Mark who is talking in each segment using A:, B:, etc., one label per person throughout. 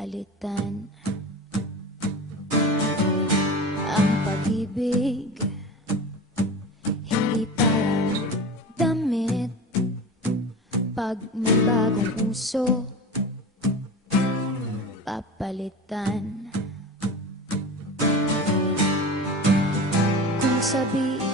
A: papalitan Ang pag-ibig Hindi parang damit. Pag may bagong uso Papalitan. Kung sabihin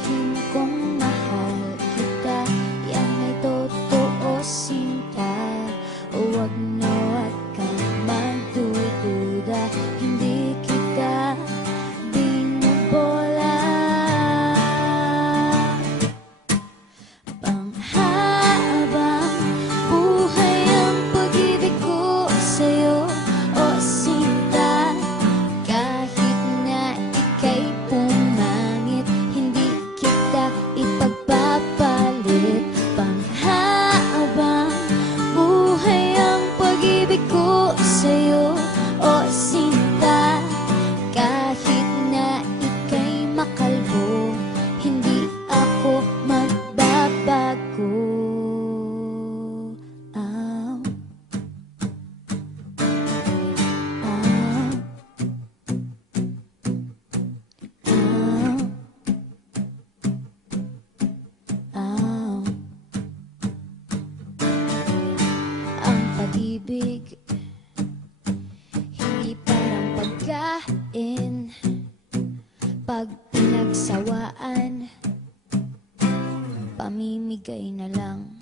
A: Pamimigay na lang.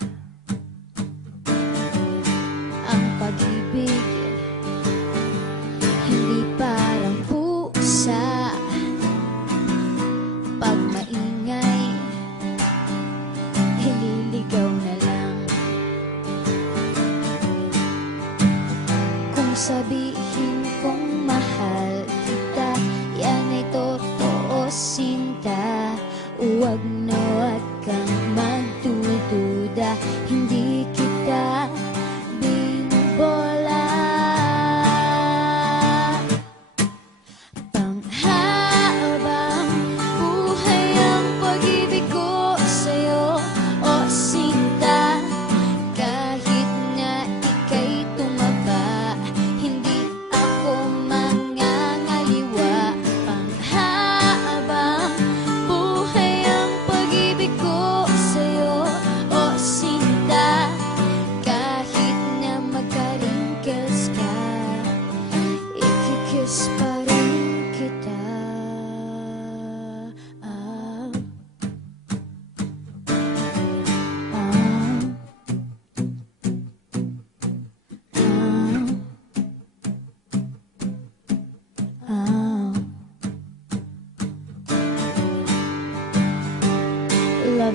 A: Ang pag-ibig Hindi parang pusa. Pag maingay Hililigaw na lang. Kung sabihin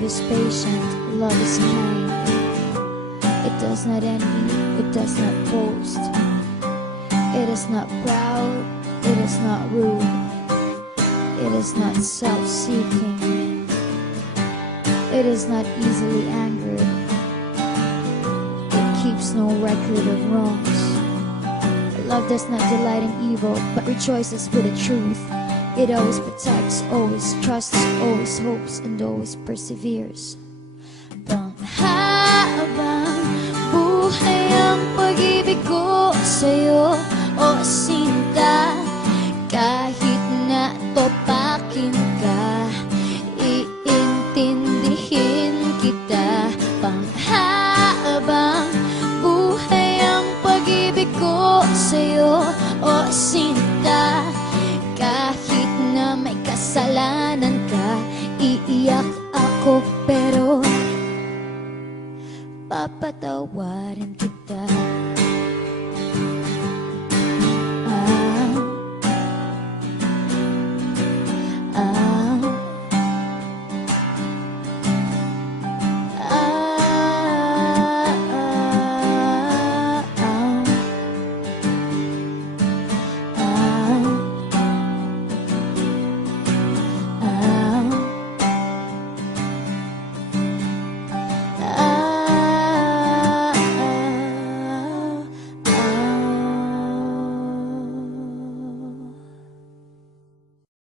A: Love is patient, love is kind. It does not envy, it does not boast. It is not proud, it is not rude. It is not self seeking. It is not easily angered. It keeps no record of wrongs. Love does not delight in evil, but rejoices with the truth. It always protects, always trusts, always hopes, and always perseveres. Panghabang buhay ang pag-ibig ko sa'yo, o sinta. Kahit na topakin ka, iintindihin kita. Panghabang buhay ang pag-ibig ko sa'yo, o sinta. Ako pero papatawarin kita.